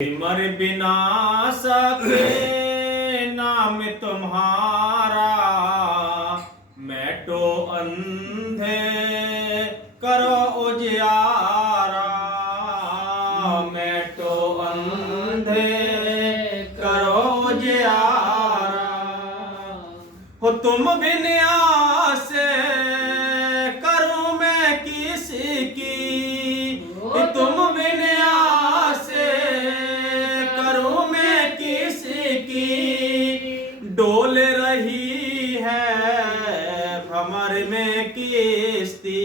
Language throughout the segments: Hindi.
सिमर बिना सके नाम तुम्हारा, मैटो अंधे करो उजियारा, मैटो अंधे करो उजियारा। हो तुम बिन आसे करूं मैं किसकी, तुम बिन आसे करूं मैं किसकी। डोल रही है भंवर में किश्ती,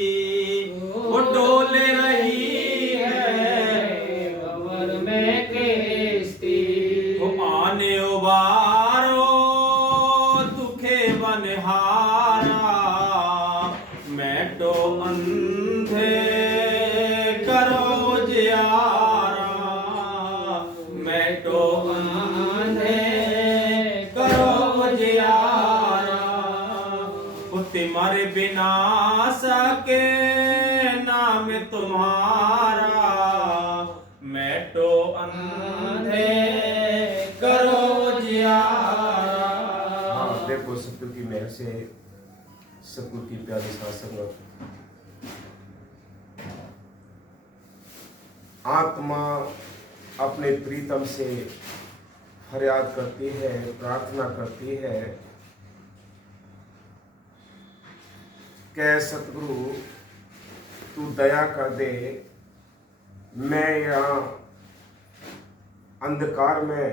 वो डोल रही है भंवर में किश्ती। वो आने उबारो दुखे बनहारा, मैटो अंधे करो जियारा, मैटो अंधे करो जियारा। तिमर बिना सके नाम तुम्हारा, मैटो अंधे करो जियारा। हाँ, देखो सतगुरु की मेहर से सतगुरु की प्यारी सत्संगत, आत्मा अपने प्रीतम से फरियाद करती है, प्रार्थना करती है कि सतगुरु तू दया कर दे, मैं यहाँ अंधकार में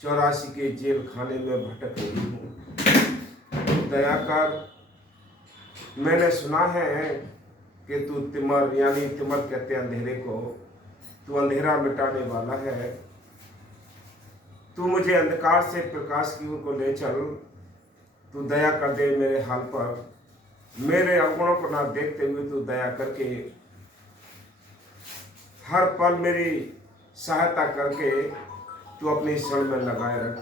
84 के जेल खाने में भटक रही हूँ, तू दया कर। मैंने सुना है कि तू तिमर, यानी तिमर कहते हैं अंधेरे को, तू अंधेरा मिटाने वाला है। तू मुझे अंधकार से प्रकाश की ओर को ले चल, तू दया कर दे मेरे हाल पर। मेरे अवगुणों को ना देखते हुए तू दया करके हर पल मेरी सहायता करके तू अपनी शरण में लगाए रख।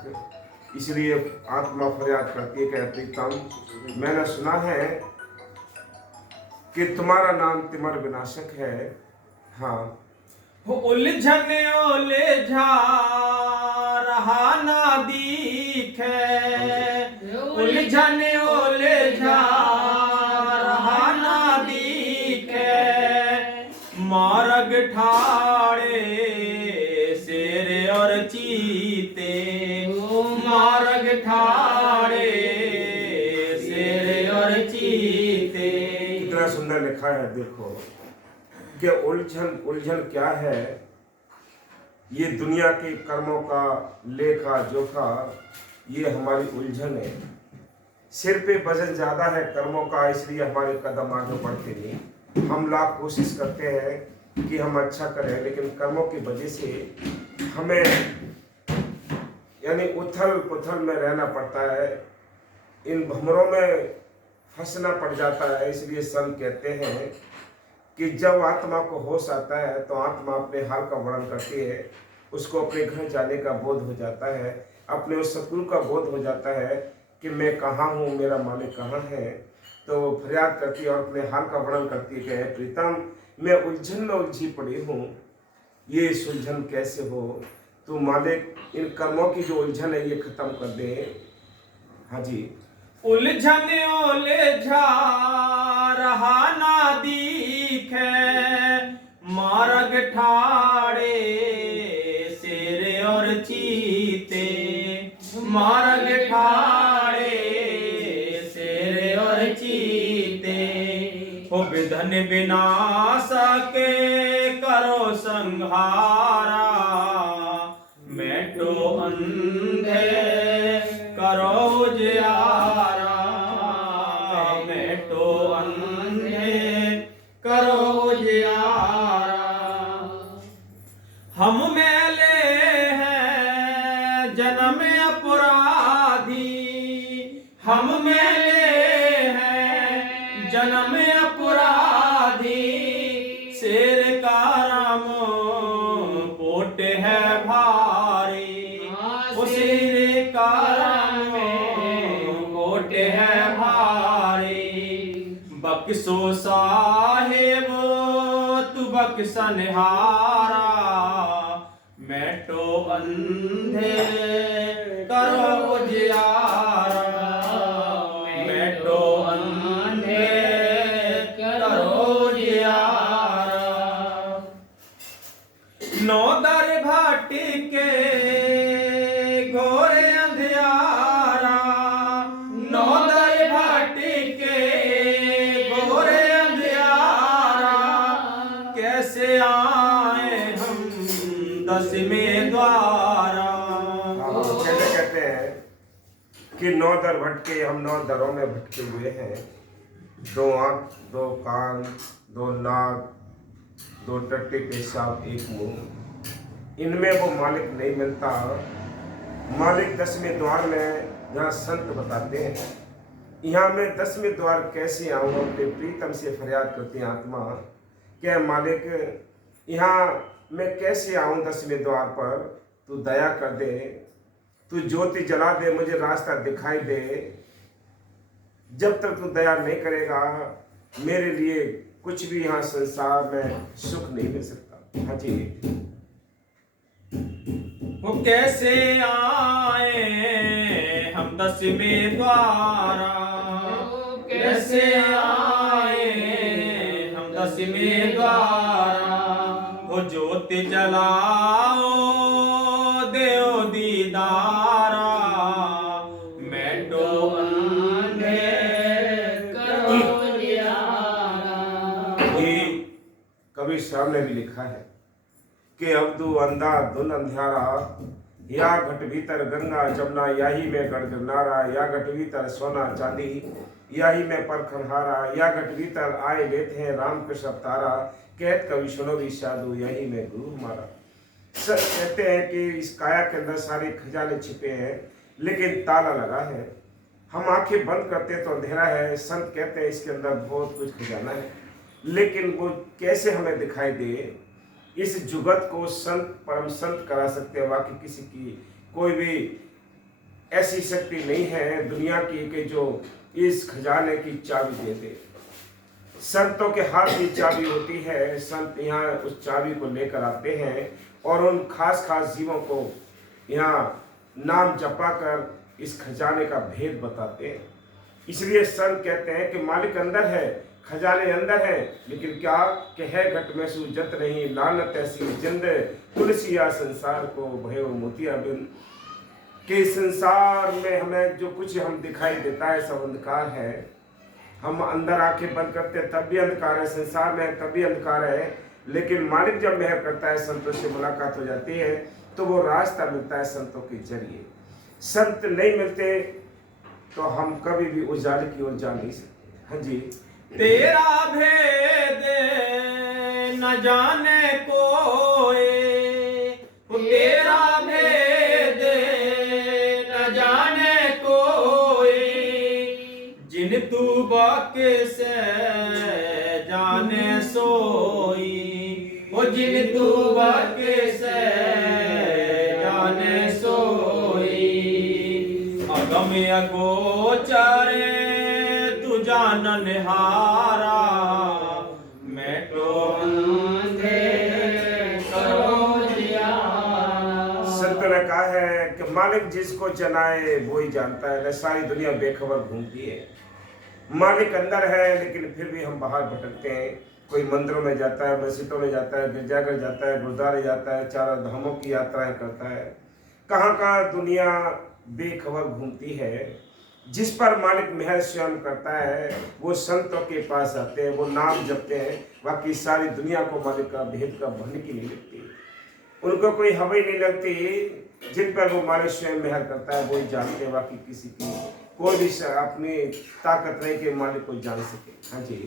इसलिए आत्मा फरियाद करती है कि प्रीतम, मैंने सुना है कि तुम्हारा नाम तिमर विनाशक है। हाँ, वो उलझन उलझा रहा ना दिखे, उलझन उलझा रहा ना दिखे। मार्ग ठाड़े शेर और चीते, मार्ग ठाड़े शेर और चीते। इतना सुंदर लिखा है। देखो कि उलझन क्या है। ये दुनिया के कर्मों का लेखा जोखा, ये हमारी उलझन है। सिर पे वजन ज्यादा है कर्मों का, इसलिए हमारे कदम आगे बढ़ते नहीं। हम लाख कोशिश करते हैं कि हम अच्छा करें, लेकिन कर्मों की वजह से हमें यानी उथल पुथल में रहना पड़ता है, इन भंवरों में फंसना पड़ जाता है। इसलिए संत कहते हैं कि जब आत्मा को होश आता है तो आत्मा अपने हाल का वर्णन करती है, उसको अपने घर जाने का बोध हो जाता है, अपने उस सतगुरु का बोध हो जाता है कि मैं कहाँ हूँ, मेरा मालिक कहाँ है। तो फरियाद करती है और अपने हाल का वर्णन करती है कि प्रीतम, मैं उलझन में उलझी पड़ी हूँ, ये सुलझन कैसे हो। तो मालिक इन कर्मों की जो उलझन है ये खत्म कर दे। हाँ जी, उलझन उलझा रहा ना दिखे, मार्ग ठाड़े शेर और चीते, मार्ग ठाड़े शेर और चीते। हो विधन विनाश के करो संहारा, मैटो अंधे करो उजियारा, मैटो अंधे करो उजियारा। हम मेले हैं जन्म अपराधी, हम मेले हैं जन्म अपराधी। शेर का राम कोट है भारी, वो शेर का राम कोट है भारी। बख्शो साहेब तू बख्शनहारा, अंधे करो उजियारा, मेटो अंधे करो उजियारा। नौ दर भाटी के घोरे अंधियारा, नौ दर भाटी के घोरे अंधियारा, कैसे आए हम दसवें द्वारा। जैसे कहते हैं कि 9 दर भटके, हम 9 दरों में भटके हुए हैं। 2 आंख, 2 कान, 2 नाक, 2 टट्टी पेशाब, 1 मुंह, इनमें वो मालिक नहीं मिलता। मालिक 10वें द्वार में जहाँ संत बताते हैं, यहाँ मैं 10वें द्वार कैसे आऊँ, अपने प्रीतम से फरियाद करती है आत्मा, क्या मालिक यहाँ मैं कैसे आऊँ 10वें द्वार पर, तू दया कर दे, तू ज्योति जला दे, मुझे रास्ता दिखाई दे। जब तक तू दया नहीं करेगा मेरे लिए कुछ भी यहाँ संसार में सुख नहीं मिल सकता। हाँ जी। वो कैसे आए हम 10वें द्वारा, कैसे आए हम 10वें द्वारा। वो ज्योति जलाओ देव दीदारा, मेटो अंधे करो उजियारा। कबीर साहब ने भी लिखा है कि अवधु अंधा धुन अंधियारा, या घट भीतर गंगा जमुना, याही में गढ़ नारा, या घट भीतर सोना चांदी, याही में परखनहारा, या घट भीतर आए लेते हैं राम कृष्ण अवतारा, कहत कवि सुनो भी साधु, यही में गुरु हमारा। सर कहते हैं कि इस काया के अंदर सारे खजाने छिपे हैं, लेकिन ताला लगा है। हम आंखें बंद करते तो अंधेरा है। संत कहते हैं इसके अंदर बहुत कुछ खजाना है, लेकिन वो कैसे हमें दिखाई दे। इस जुगत को संत परम संत करा सकते हैं, बाकी किसी की कोई भी ऐसी शक्ति नहीं है दुनिया की कि जो इस खजाने की चाबी दे दे। संतों के हाथ की चाबी होती है। संत यहाँ उस चाबी को लेकर आते हैं और उन खास खास जीवों को यहाँ नाम जपा कर इस खजाने का भेद बताते हैं। इसलिए संत कहते हैं कि मालिक अंदर है, खजाने अंदर है, लेकिन क्या कि है घट में सूजत नहीं, लानत ऐसी जिंद तुलसिया संसार को भयो मोतिया बिंद। कि संसार में हमें जो कुछ हम दिखाई देता है सब अंधकार है। हम अंदर आंखें बंद करते हैं तब भी अंधकार है, संसार में तब भी अंधकार है, लेकिन मालिक जब मेहर करता है, संतों से मुलाकात हो जाती है तो वो रास्ता मिलता है संतों के जरिए। संत नहीं मिलते तो हम कभी भी उजाले की ओर जा नहीं सकते। हाँ जी। तेरा भेद न जाने कोई, तेरा भेद न जाने कोई, जिन तू बाके से जाने सोई, वो जिन तू बाके से जाने सोई। अगम अगोचर तू जानन हारा, मेटो अंधे करो उजियारा। संत ने कहा है कि मालिक जिसको चलाए वो ही जानता है। सारी दुनिया बेखबर घूमती है। मालिक अंदर है, लेकिन फिर भी हम बाहर भटकते हैं। कोई मंदिरों में जाता है, मस्जिदों में जाता है, गिरजाघर जाता है, गुरुद्वारे जाता है, 4 धामों की यात्राएं करता है। कहाँ कहाँ दुनिया बेखबर घूमती है। जिस पर मालिक मेहर स्वयं करता है वो संतों के पास आते हैं, वो नाम जपते हैं। बाकी सारी दुनिया को मालिक का भेद का भनकी नहीं लगती, उनको कोई हवाई नहीं लगती। जिन पर वो मालिक स्वयं मेहर करता है वो ही जानते हैं। बाकी किसी की कोई भी अपनी ताकत नहीं कि मालिक को जान सके। हाँ जी।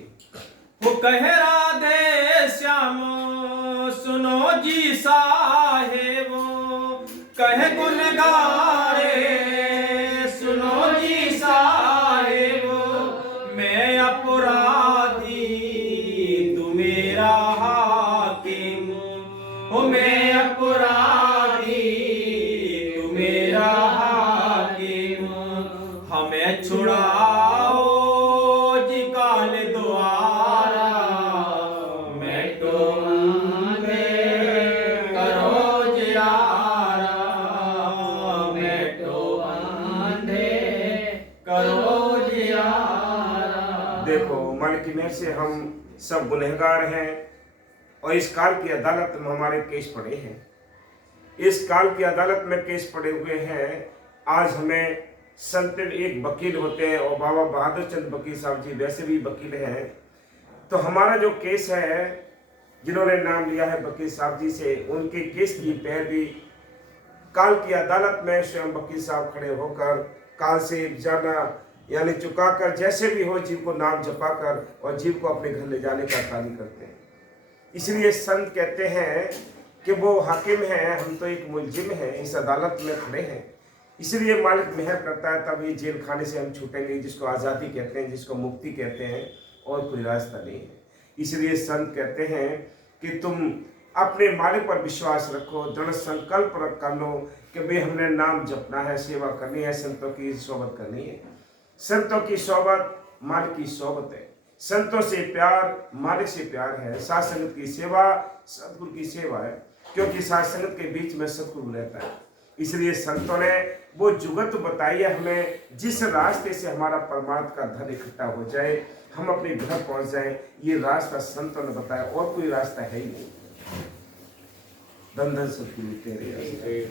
वो कह राधे श्याम सुनो जी साहेब, कह गुन गारे सुनो जी साहेब। मैं अपराधी तू मेरा हाकिम, ओ मैं अपराधी तू मेरा हाकिम। हमें छुड़ाओ जी काल द्वारा, मैं तो अंधे करो जियारा। में से हम सब गुनहगार हैं और इस काल की अदालत में हमारे केस पड़े हैं। इस काल की अदालत में केस पड़े हुए हैं। आज हमें संत एक वकील होते हैं और बाबा बहादुर चंद वकील साहब जी वैसे भी वकील हैं। तो हमारा जो केस है, जिन्होंने नाम लिया है वकील साहब जी से, उनके केस की पैरवी काल की अदालत में स्वयं वकील साहब खड़े होकर काल से जाना यानी चुकाकर जैसे भी हो जीव को नाम जपाकर और जीव को अपने घर ले जाने का कार्य करते हैं। इसलिए संत कहते हैं कि वो हाकिम है, हम तो एक मुलजिम हैं, इस अदालत में खड़े हैं। इसलिए मालिक मेहर करता है तब ये जेल खाने से हम छूटेंगे, जिसको आज़ादी कहते हैं, जिसको मुक्ति कहते हैं, और कोई रास्ता नहीं है। इसलिए संत कहते हैं कि तुम अपने मालिक पर विश्वास रखो, दृढ़ संकल्प कर लो कि भाई हमने नाम जपना है, सेवा करनी है, संतों की सोबत करनी है। संतों की सोबत मालिक की सोबत है। संतों से प्यार मालिक से प्यार है। साथ संगत की सेवा सतगुरु की सेवा है, क्योंकि साथ संगत के बीच में सतगुरु रहता है। इसलिए संतों ने वो जुगत बताई है हमें, जिस रास्ते से हमारा परमार्थ का धन इकट्ठा हो जाए, हम अपने घर पहुंच जाए, ये रास्ता संतों ने बताया, और कोई रास्ता है ही नहीं। धन धन सतगुरु तेरे।